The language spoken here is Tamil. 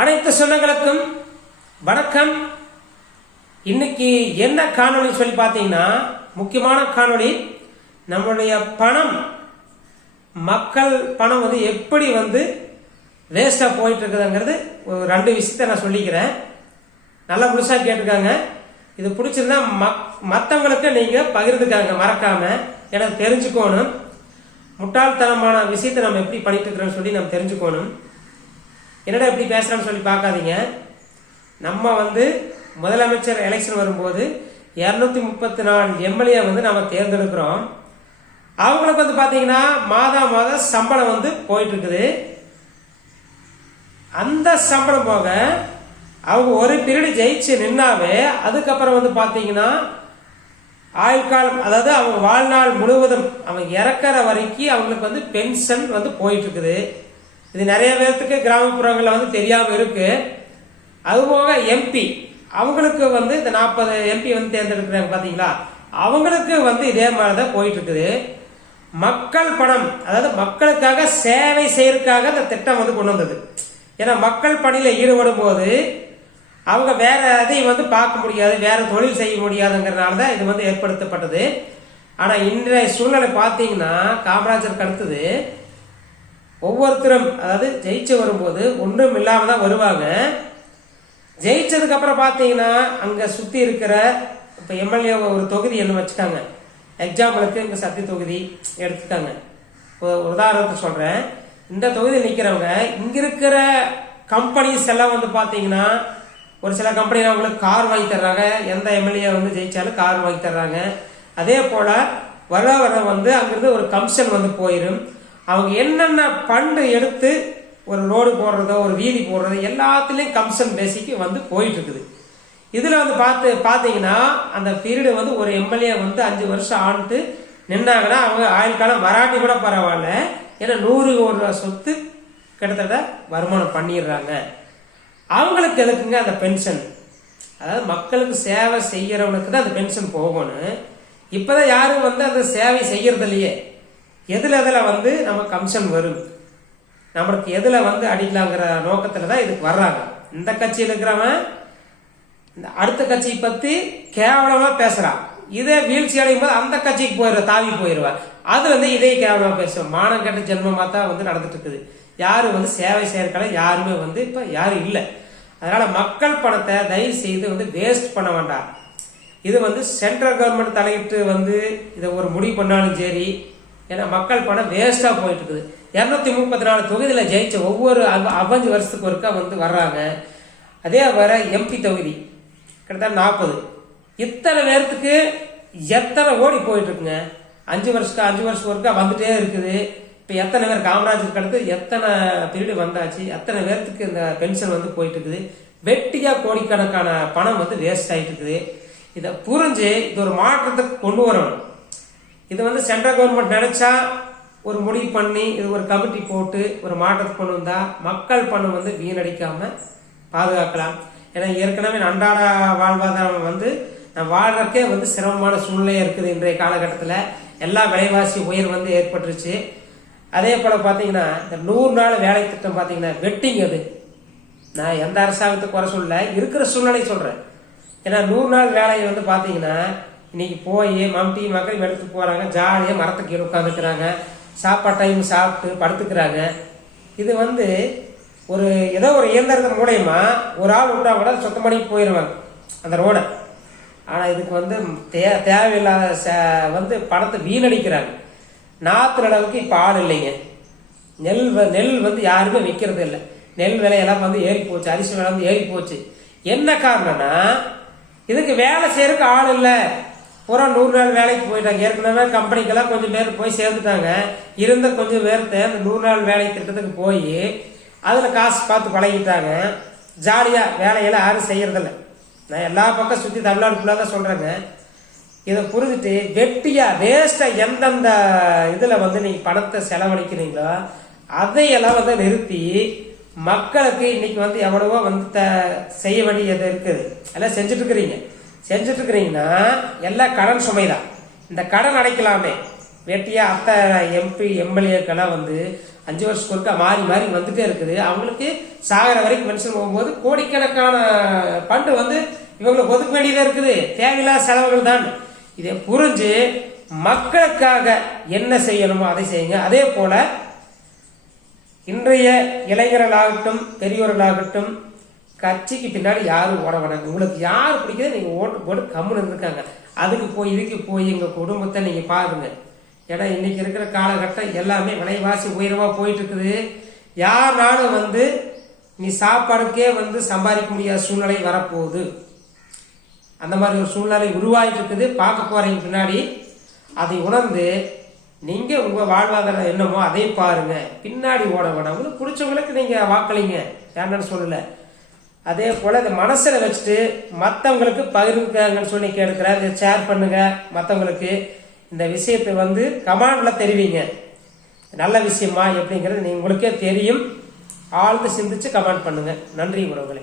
அனைத்து சொந்தங்களுக்கும் வணக்கம். இன்னைக்கு என்ன காணொலி சொல்லி பார்த்தீங்கன்னா முக்கியமான காணொளி நம்மளுடைய பணம். மக்கள் பணம் வந்து எப்படி வந்து வேஸ்ட்டாக போயிட்டு இருக்குதுங்கிறது ஒரு ரெண்டு விஷயத்த நான் சொல்லிக்கிறேன். நல்லா முழுசாக கேட்டிருக்காங்க. இது பிடிச்சிருந்தா மக் மற்றவங்களுக்கு நீங்கள் பகிர்ந்துக்காங்க மறக்காம. எனக்கு தெரிஞ்சுக்கோணும். முட்டாள்தனமான விஷயத்தை நம்ம எப்படி பண்ணிட்டு இருக்கிறோம்னு சொல்லி நம்ம தெரிஞ்சுக்கோணும். என்னடா எப்படி பேசுறான்னு சொல்லி பார்க்காதீங்க. நம்ம வந்து முதலமைச்சர் எலெக்ஷன் வரும்போது இரநூத்தி முப்பத்தி நாலு எம்எல்ஏ வந்து நம்ம தேர்ந்தெடுக்கிறோம். அவங்களுக்கு வந்து பார்த்தீங்கன்னா மாதா மாதம் சம்பளம் வந்து போயிட்டு இருக்குது அந்த சம்பளம் போக அவங்க ஒரு பீரியட் ஜெயிச்சு நின்னாவே அதுக்கப்புறம் வந்து பார்த்தீங்கன்னா ஆயுட்காலம் அதாவது அவங்க வாழ்நாள் முழுவதும் அவங்க இறக்குற வரைக்கும் அவங்களுக்கு வந்து பென்ஷன் வந்து போயிட்டு இருக்குது இது நிறைய பேர்த்துக்கு கிராமப்புறங்களில் வந்து தெரியாமல் இருக்கு. அதுபோக எம்பி அவங்களுக்கு வந்து இந்த நாற்பது எம்பி வந்து தேர்ந்தெடுக்கிறாங்க பார்த்தீங்களா அவங்களுக்கு வந்து இதே மாதிரி தான் போயிட்டு இருக்குது மக்கள் பணம் அதாவது மக்களுக்காக சேவை செய்யறதுக்காக இந்த திட்டம் வந்து கொண்டு வந்தது. ஏன்னா மக்கள் பணியில் ஈடுபடும் போது அவங்க வேற எதையும் வந்து பார்க்க முடியாது வேற தொழில் செய்ய முடியாதுங்கிறனால தான் இது வந்து ஏற்படுத்தப்பட்டது. ஆனால் இன்றைய சூழ்நிலை பார்த்தீங்கன்னா காமராஜருக்கு அடுத்தது ஒவ்வொருத்தரும் அதாவது ஜெயிச்சு வரும்போது ஒன்றும் இல்லாம தான் வருவாங்க. ஜெயிச்சதுக்கு அப்புறம் பார்த்தீங்கன்னா அங்க சுத்தி இருக்கிற இப்ப எம்எல்ஏ ஒரு தொகுதி என்ன வச்சுக்காங்க? எக்ஸாம்பிளுக்கு இங்க சக்தி தொகுதி எடுத்துக்காங்க. உதாரணத்தை உதாரணத்துக்கு சொல்றேன். இந்த தொகுதியில் நிற்கிறவங்க இங்க இருக்கிற கம்பெனிஸ் எல்லாம் வந்து பார்த்தீங்கன்னா ஒரு சில கம்பெனி அவங்களுக்கு கார் வாங்கி தர்றாங்க. எந்த எம்எல்ஏ வந்து ஜெயிச்சாலும் கார் வாங்கி தர்றாங்க. அதே போல வர வர வந்து அங்கிருந்து ஒரு கமிஷன் வந்து போயிடும் அவங்க என்னென்ன பண்டு எடுத்து ஒரு ரோடு போடுறதோ ஒரு வீதி போடுறதோ எல்லாத்துலேயும் கமிஷன் பேசிக்கு வந்து போயிட்டு இருக்குது இதில் வந்து பார்த்து பார்த்தீங்கன்னா அந்த பீரியடு வந்து ஒரு எம்எல்ஏ வந்து அஞ்சு வருஷம் ஆண்டு நின்னாங்கன்னா அவங்க ஆயுள் காலம் வராட்டி கூட பரவாயில்ல. ஏன்னா நூறு கோடி ரூபா சொத்து கிட்டத்தட்ட வருமானம் பண்ணிடுறாங்க. அவங்களுக்கு எதுக்குங்க அந்த பென்ஷன் அதாவது மக்களுக்கு சேவை செய்கிறவனுக்கு தான் அந்த பென்ஷன் போகணும். இப்போதான் யாரும் வந்து அந்த சேவை செய்யறது இல்லையே எதில் எதில் வந்து நம்ம கமிஷன் வரும்? நம்மளுக்கு எதில் வந்து அடிக்கலாங்கிற நோக்கத்தில் தான் இதுக்கு வர்றாங்க. இந்த கட்சியில் இருக்கிறவன் இந்த அடுத்த கட்சியை பற்றி கேவலமாக பேசுகிறான் இதே வீழ்ச்சி அடையும் போது அந்த கட்சிக்கு போயிடுவா தாவி போயிடுவேன் அது வந்து இதே கேவலமாக பேசுவேன் மானம் கெட்ட ஜென்மமாக தான் வந்து நடந்துட்டு இருக்குது யாரும் வந்து சேவை செய்யறதுக்கான யாருமே வந்து இப்போ யாரும் இல்லை. அதனால மக்கள் பணத்தை தயவு செய்து வந்து வேஸ்ட் பண்ண வேண்டாம். இது வந்து சென்ட்ரல் கவர்மெண்ட் தலையிட்டு வந்து இதை ஒரு முடிவு பண்ணாலும் சரி ஏன்னா மக்கள் பணம் வேஸ்டா போயிட்டு இருக்குது இரநூத்தி முப்பத்தி நாலு தொகுதியில ஜெயிச்ச ஒவ்வொரு அவ- அவ்வஞ்சு வருஷத்துக்கு ஒருக்கா வந்து வர்றாங்க. அதே வர எம்பி தொகுதி கிட்டத்தட்ட நாற்பது இத்தனை நேரத்துக்கு எத்தனை ஓடி போயிட்டு இருக்குங்க அஞ்சு வருஷத்துக்கு அஞ்சு வருஷம் ஒருக்கா வந்துட்டே இருக்குது. இப்போ எத்தனை பேர் காமராஜருக்கு அடுத்து எத்தனை பீரியடு வந்தாச்சு எத்தனை பேர்த்துக்கு இந்த பென்ஷன் வந்து போயிட்டு இருக்குது வெட்டியாக கோடிக்கணக்கான பணம் வந்து வேஸ்ட் ஆகிட்டு இருக்குது இதை புரிஞ்சு இது ஒரு மாற்றத்துக்கு கொண்டு வரணும். இது வந்து சென்ட்ரல் கவர்மெண்ட் நினைச்சா ஒரு முடிவு பண்ணி இது ஒரு கமிட்டி போட்டு ஒரு மாற்றத்தை கொண்டு வந்தால் மக்கள் பணம் வந்து வீணடிக்காம பாதுகாக்கலாம். ஏன்னா ஏற்கனவே அன்றாட வாழ்வாதாரம் வந்து நான் வாழ்றதுக்கே வந்து சிரமமான சூழ்நிலை இருக்குது இன்றைய காலகட்டத்தில். எல்லா விலைவாசி உயர் வந்து ஏற்பட்டுருச்சு. அதே போல் பார்த்தீங்கன்னா இந்த நூறு நாள் வேலை திட்டம் பார்த்தீங்கன்னா வெட்டிங் அது. நான் எந்த அரசாங்கத்தை குறை சொல்லல இருக்கிற சூழ்நிலை சொல்கிறேன் ஏன்னா நூறு நாள் வேலையை வந்து பார்த்தீங்கன்னா இன்னைக்கு போய் மம்டி மக்கள் எடுத்து போறாங்க. ஜாலியாக மரத்துக்கு கீழே உட்காந்துக்கிறாங்க சாப்பாடு டைம் சாப்பிட்டு படுத்துக்கிறாங்க. இது வந்து ஒரு ஏதோ ஒரு இயந்திரத்தின் மூலயமா ஒரு ஆள் உண்டா கூட சுத்தம் பண்ணி போயிடுவாங்க. அந்த ரோடை. ஆனால் இதுக்கு வந்து தே தேவையில்லாத ச- வந்து பணத்தை வீணடிக்கிறாங்க. நாற்று அளவுக்கு இப்போ ஆள் இல்லைங்க. நெல் நெல் வந்து யாருமே விற்கிறது இல்லை. நெல் விலையெல்லாம் வந்து ஏறி போச்சு. அரிசி விலை வந்து ஏறி போச்சு. என்ன காரணம்னா இதுக்கு வேலை செய்யறதுக்கு ஆள் இல்லை. பூரா நூறு நாள் வேலைக்கு போயிட்டாங்க. ஏற்கனவே கம்பெனிக்கெல்லாம் கொஞ்சம் பேர் போய் சேர்ந்துட்டாங்க. இருந்த கொஞ்சம் பேர்த்த அந்த நூறு நாள் வேலை திட்டத்துக்கு போய் அதில் காசு பார்த்து பழகிட்டாங்க. ஜாலியாக வேலையெல்லாம் யாரும் செய்கிறதில்ல நான் எல்லா பக்கம் சுற்றி தமிழ்நாடு ஃபுல்லாக தான் சொல்கிறேங்க இதை புரிஞ்சுட்டு வெட்டியாக வேஸ்ட்டாக எந்தெந்த இதில் வந்து நீங்கள் பணத்தை செலவழிக்கிறீங்களோ அதையெல்லாம் வந்து நிறுத்தி மக்களுக்கு இன்னைக்கு வந்து எவ்வளவோ வந்து த- செய்ய வேண்டியது இருக்குது. எல்லாம் செஞ்சுட்டு இருக்கிறீங்க. செஞ்சுட்டு இருக்கிறீங்கன்னா எல்லாம் கடன் சுமைதான். இந்த கடன் அடைக்கலாமே. வெட்டியா அத்தை எம்பி எம்எல்ஏக்கெல்லாம் வந்து அஞ்சு வருஷத்துக்கு ஒருக்கா மாறி மாறி வந்துட்டே இருக்குது. அவங்களுக்கு சாகர வரைக்கும் பென்ஷன் போகும்போது கோடிக்கணக்கான பண்டு வந்து இவங்களுக்கு ஒதுக்க வேண்டியதாக இருக்குது. தேவையில்லாத செலவுகள் தான். இதை புரிஞ்சு மக்களுக்காக என்ன செய்யணுமோ அதை செய்யுங்க. அதே போல இன்றைய இளைஞர்களாகட்டும் பெரியோர்களாகட்டும் கட்சிக்கு பின்னாடி யாரும் ஓட வேணாங்க உங்களுக்கு யார் பிடிக்குதோ நீங்க ஓட்டு போட்டு கம்முன்னு இருந்திருக்காங்க. அதுக்கு போய் இதுக்கு போய் எங்க குடும்பத்தை நீங்க பாருங்க. ஏன்னா இன்னைக்கு இருக்கிற காலகட்டம் எல்லாமே விலைவாசி உயர்வா போயிட்டு இருக்குது யாருனாலும் வந்து நீ சாப்பாடுக்கே வந்து சம்பாதிக்க முடியாத சூழ்நிலை வரப்போகுது. அந்த மாதிரி ஒரு சூழ்நிலை உருவாகிட்டு இருக்குது பார்க்க போறீங்க பின்னாடி. அதை உணர்ந்து நீங்க உங்க வாழ்வாதாரம் என்னமோ அதையும் பாருங்க. பின்னாடி ஓட வேணாம் உங்களுக்கு பிடிச்சவங்களுக்கு நீங்க வாக்களிங்க. வேண்டாம்னு சொல்லலை. அதே போல இந்த மனசுல வச்சுட்டு மற்றவங்களுக்கு பகிர்ந்துக்காங்கன்னு சொல்லி கேட்கிறேன் இதை ஷேர் பண்ணுங்க மற்றவங்களுக்கு இந்த விஷயத்தை வந்து கமாண்ட்ல தெரிவிங்க. நல்ல விஷயமா எப்படிங்கிறது உங்களுக்கே தெரியும். ஆழ்ந்து சிந்திச்சு கமெண்ட் பண்ணுங்க. நன்றி உறவுகளே.